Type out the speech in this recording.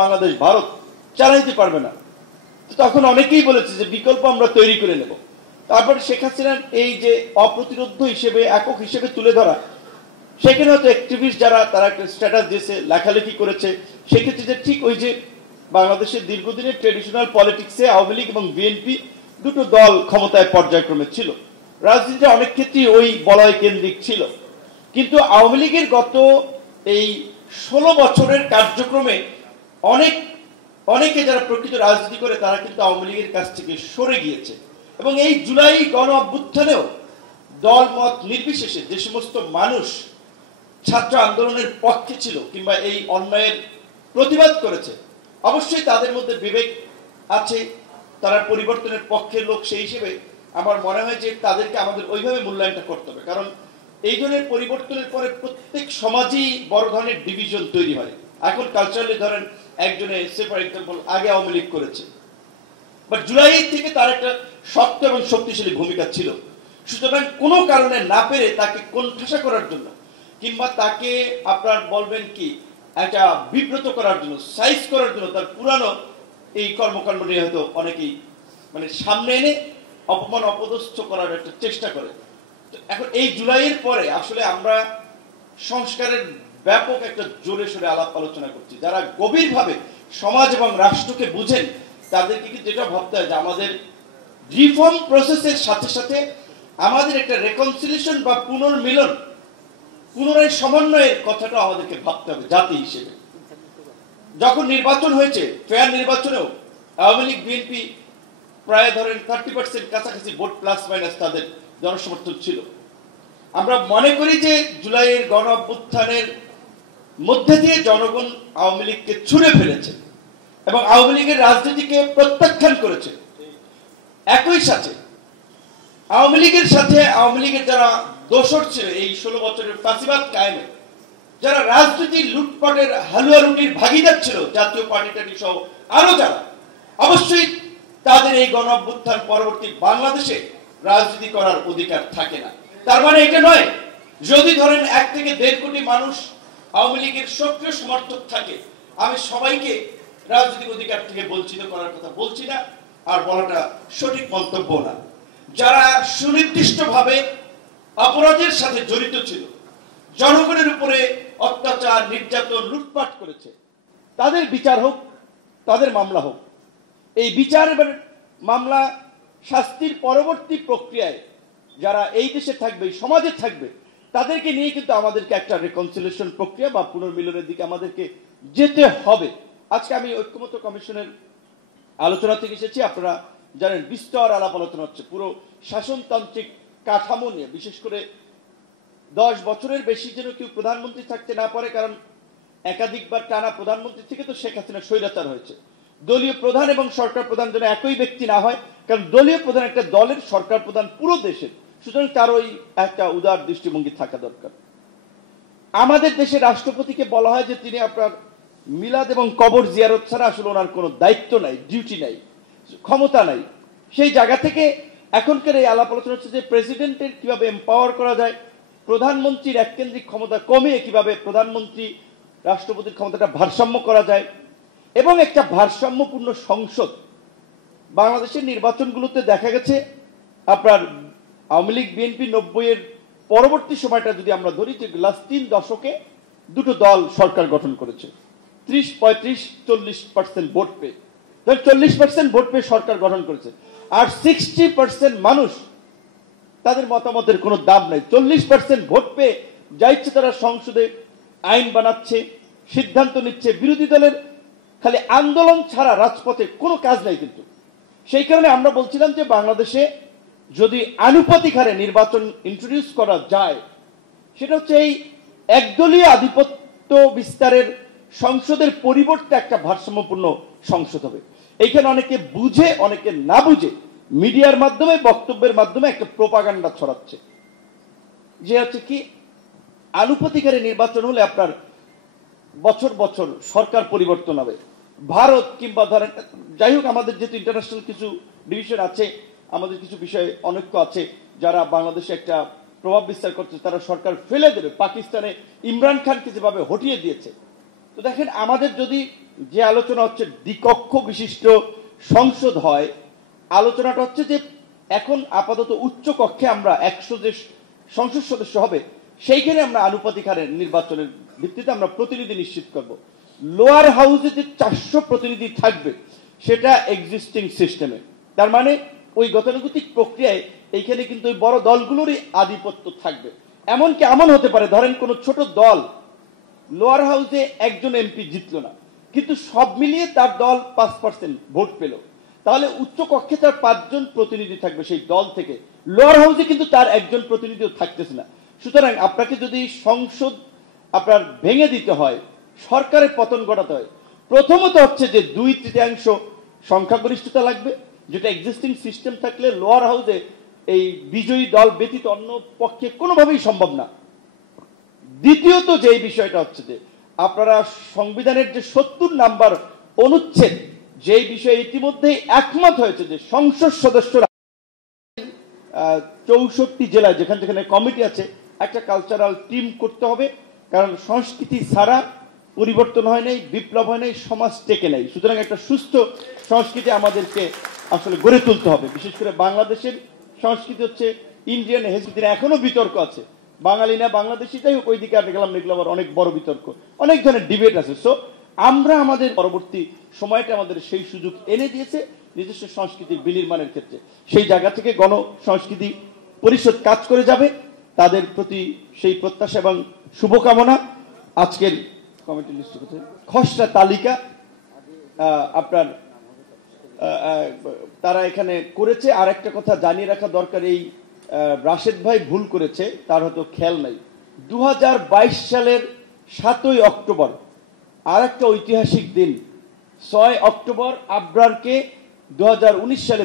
বাংলাদেশ ভারত চালাইতে পারবে না। তখন অনেকেই বলেছে যে বিকল্প আমরা তৈরি করে নেব। তারপর শেখ হাসিনার এই যে অপ্রতিরোধ্য হিসেবে একক হিসেবে তুলে ধরা, সেখানে হয়তো অ্যাক্টিভিস্ট যারা তারা একটা স্ট্যাটাস দিয়েছে, লেখালেখি করেছে, সেক্ষেত্রে যে ঠিক ওই যে বাংলাদেশের দীর্ঘদিনের ট্রেডিশনাল পলিটিক্সে আওয়ামী লীগ এবং বিএনপি দুটো দল ক্ষমতায় পর্যায়ক্রমে ছিল, রাজনীতিতে অনেক ক্ষেত্রেই ওই বলয় কেন্দ্রিক ছিল। কিন্তু আওয়ামী লীগের গত এই 16 বছরের কার্যক্রমে অনেকে যারা প্রকৃত রাজনীতি করে তারা কিন্তু আওয়ামী লীগের কাছ থেকে সরে গিয়েছে। এবং এই জুলাই গণ অভ্যুত্থানেও দল মত নির্বিশেষে যে সমস্ত মানুষ ছাত্র আন্দোলনের পক্ষে ছিল কিংবা এই অন্যায়ের প্রতিবাদ করেছে, অবশ্যই তাদের মধ্যে বিবেক আছে, তারা পরিবর্তনের পক্ষের লোক। সেই হিসেবে আমার মনে হয় যে তাদেরকে আমাদের ওইভাবে মূল্যায়নটা করতে হবে, কারণ এই ধরনের পরিবর্তনের পরে প্রত্যেক সমাজেই বড় ধরনের ডিভিশন তৈরি হয়। এখন কালচারালি ধরেন একজনে ফর এক্সাম্পল আগে আওয়ামী লীগ করেছে, বাট জুলাই থেকে তার একটা শক্ত এবং শক্তিশালী ভূমিকা ছিল। সুতরাং কোনো কারণে না পেরে তাকে কোণঠাসা করার জন্য কিংবা তাকে আপনার বলবেন কি একটা বিব্রত করার জন্য, সাইজ করার জন্য তার পুরানো এই কর্মকাণ্ড নিয়ে হয়তো অনেকেই মানে সামনে এনে অপমান অপদস্থ করার একটা চেষ্টা করে। এখন এই জুলাইয়ের পরে আসলে আমরা সংস্কারের ব্যাপক একটা জোরে সোরে আলাপ আলোচনা করছি। যারা গভীরভাবে সমাজ এবং রাষ্ট্রকে বুঝেন তাদেরকে কিন্তু এটা ভাবতে হয় যে আমাদের রিফর্ম প্রসেসের সাথে সাথে আমাদের একটা রেকনসিলিয়েশন বা পুনর্মিলন, পুনরায় সমন্বয়ের কথাটা আমাদেরকে ভাবতে হবে জাতি হিসেবে। যখন নির্বাচন হয়েছে, ফেয়ার নির্বাচনেও আওয়ামী লীগ বিএনপি প্রায় ধরেন 30% কাছাকাছি ভোট প্লাস মাইনাস তাদের জনসমর্থন ছিল। আমরা মনে করি যে জুলাইয়ের গণ অভ্যুত্থানের মধ্যে দিয়ে জনগণ আওয়ামী লীগকে ছুঁড়ে ফেলেছে এবং আওয়ামী লীগের রাজনীতিকে প্রত্যাখ্যান করেছে। একই সাথে আওয়ামী লীগের সাথে আওয়ামী লীগের যারা দোসর ছিল এই 16 বছরের ফাঁসিবাদ কায়েমে, যারা রাজনীতি লুটপাটের হালুয়া রুটির ভাগিদার ছিল, জাতীয় পার্টি সহ আরো যারা, অবশ্যই তাদের এই গণ অভ্যুত্থান পরবর্তী বাংলাদেশে রাজনীতি করার অধিকার থাকে না। তার মানে এটা নয় যদি ধরেন 1 থেকে 1.5 কোটি মানুষ আওয়ামী লীগের সক্রিয় সমর্থক থাকে, আমি সবাইকে রাজনৈতিক অধিকার থেকে বঞ্চিত করার কথা বলছি না, আর বলাটা সঠিক মন্তব্য না। যারা সুনির্দিষ্টভাবে অপরাধের সাথে জড়িত ছিল, জনগণের উপরে অত্যাচার নির্যাতন লুটপাট করেছে, তাদের বিচার হোক, তাদের মামলা হোক। এই বিচার এবং মামলা শাস্তির পরবর্তী প্রক্রিয়ায় যারা এই দেশে থাকবে, সমাজে থাকবে, তাদেরকে নিয়ে কিন্তু আমাদেরকে একটা রেকনসিলিয়েশন প্রক্রিয়া বা পুনর্মিলনের দিকে আমাদেরকে যেতে হবে। আজকে আমি ঐক্যমত্য কমিশনের আলোচনা থেকে এসেছি। আপনারা জানেন বিস্তর আলাপ আলোচনা হচ্ছে পুরো শাসনতান্ত্রিক কাঠামো নিয়ে, বিশেষ করে 10 বছরের বেশি যেন কেউ প্রধানমন্ত্রী থাকতে না পারে, কারণ একাধিকবার টানা প্রধানমন্ত্রী থেকে তো শেখ হাসিনা স্বৈরাচার হয়েছে। দলীয় প্রধান এবং সরকার প্রধান যেন একই ব্যক্তি না হয়, কারণ দলীয় প্রধান একটা দলের, সরকার প্রধান পুরো দেশের, সুতরাং তার ওই একটা উদার দৃষ্টিভঙ্গি থাকা দরকার। আমাদের দেশের রাষ্ট্রপতিকে বলা হয় যে তিনি আপনার মিলাদ এবং কবর জিয়ারত ছাড়া আসলে ওনার কোনো দায়িত্ব নাই, ডিউটি নাই, ক্ষমতা নাই। সেই জায়গা থেকে এখনকার এই আলাপ আলোচনা হচ্ছে যে প্রেসিডেন্টের কিভাবে এম্পাওয়ার করা যায়, প্রধানমন্ত্রীর এককেন্দ্রিক ক্ষমতা কমিয়ে কিভাবে প্রধানমন্ত্রী রাষ্ট্রপতির ক্ষমতাটা ভারসাম্য করা যায়, এবং একটা ভারসাম্যপূর্ণ সংসদ। বাংলাদেশের নির্বাচনগুলোতে দেখা গেছে আপনার আওয়ামী লীগ বিএনপি 90-এর পরবর্তী সময়টা যদি আমরা ধরি, যে লাস্ট 3 দশকে দুটো দল সরকার গঠন করেছে, 30, 35, 40% ভোট পেয়ে, 40% ভোট পেয়ে সরকার গঠন করেছে। আর 60% মানুষ তাদের মতামতের কোনো দাম নাই। 40% ভোট পেয়ে যা ইচ্ছে তারা সংসদে আইন বানাচ্ছে, সিদ্ধান্ত নিচ্ছে। বিরোধী দলের খালি আন্দোলন ছাড়া রাজপথে কোনো কাজ নাই। কিন্তু সেই কারণে আমরা বলছিলাম যে বাংলাদেশে যদি আনুপাতিক হারে নির্বাচন ইন্ট্রোডিউস করা যায়, সেটা হচ্ছে এই একদলীয় আধিপত্য বিস্তারের সংসদের পরিবর্তে একটা ভারসাম্যপূর্ণ সংসদ হবে। এইখানে অনেকে বুঝে, অনেকে না বুঝে মিডিয়ার মাধ্যমে, বক্তব্যের মাধ্যমে একটা প্রোপাগান্ডা ছড়াচ্ছে যে হচ্ছে কি আনুপাতিক হারে নির্বাচন হলে আপনার বছর বছর সরকার পরিবর্তন হবে। ভারত কিংবা ধরেন, যাই হোক, আমাদের যেহেতু ইন্টারন্যাশনাল কিছু ডিভিশন আছে, আমাদের কিছু বিষয়ে অনৈক্য আছে, যারা বাংলাদেশে একটা প্রভাব বিস্তার করছে, তারা সরকার ফেলে দেবে। পাকিস্তানে ইমরান খানকে যেভাবে হটিয়ে দিয়েছে, তো দেখেন আমাদের যদি যে আলোচনা হচ্ছে দ্বিকক্ষ বিশিষ্ট সংসদ হয়, আলোচনাটা হচ্ছে যে এখন আপাতত উচ্চ কক্ষে আমরা 100 যে সংসদ সদস্য হবে সেইখানে আমরা আনুপাতিক হারে নির্বাচনের ভিত্তিতে আমরা প্রতিনিধি নিশ্চিত করব। লোয়ার হাউসে যে 400 প্রতিনিধি থাকবে সেটা এক্সিস্টিং সিস্টেমে, তার মানে ওই গতানুগতিক প্রক্রিয়ায় এইখানে কিন্তু ওই বড় দলগুলোরই আধিপত্য থাকবে। এমনকি এমন হতে পারে, ধরেন কোন ছোট দল লোয়ার হাউসে একজন এমপি জিতলো না, কিন্তু সব মিলিয়ে তার দল 5% ভোট পেল, তাহলে উচ্চ কক্ষে তার 5 জন প্রতিনিধি থাকবে সেই দল থেকে, লোয়ার হাউসে কিন্তু তার একজন প্রতিনিধিও থাকতেছে না। সুতরাং আপনাকে যদি সংসদ আপনার ভেঙে দিতে হয়, সরকারের পতন ঘটাতে হয়, প্রথমত হচ্ছে যে 2/3 সংখ্যাগরিষ্ঠতা লাগবে, যেটা এক্সিস্টিং সিস্টেম থাকলে লোয়ার হাউসে এই বিজয়ী দল ব্যতীত অন্য পক্ষে কোনোভাবেই সম্ভব না। দ্বিতীয়ত যে বিষয়টা হচ্ছে যে আপনারা সংবিধানের যে 70 নাম্বার অনুচ্ছেদ, যে বিষয়ে ইতিমধ্যেই একমত হয়েছে যে সংসদ সদস্যরা 64 জেলায় যেখানে যেখানে কমিটি আছে একটা কালচারাল টিম করতে হবে, কারণ সংস্কৃতি ছাড়া পরিবর্তন হয় নাই, বিপ্লব হয় নাই, সমাজ টেকে নাই। সুতরাং একটা সুস্থ সংস্কৃতি আমাদেরকে আসলে গড়ে তুলতে হবে। বিশেষ করে বাংলাদেশের সংস্কৃতি হচ্ছে ইন্ডিয়ান হেরিটেজ, এখনো বিতর্ক আছে, বাঙালি না বাংলাদেশি, যাই হোক ওইদিকে আর গেলাম, এগুলো আবার অনেক বড় বিতর্ক, অনেক ধরনের ডিবেট আছে। সো আমরা আমাদের পরবর্তী সময়টা আমাদের সেই সুযোগ এনে দিয়েছে নিজস্ব সংস্কৃতির বিনির্মাণের ক্ষেত্রে। সেই জায়গা থেকে গণ সংস্কৃতি পরিষদ কাজ করে যাবে, তাদের প্রতি সেই প্রত্যাশা এবং শুভকামনা। আজকের কমিটি লিস্ট খসড়া তালিকা আপনার তারা এখানে করেছে। আর একটা কথা জানিয়ে রাখা দরকার, এই রাশেদ ভাই ভুল করেছে, তার হয়তো খেয়াল নাই, 2022 সালের 7ই অক্টোবর আর একটা ঐতিহাসিক দিন, 6 অক্টোবর আবরারকে 2019 সালে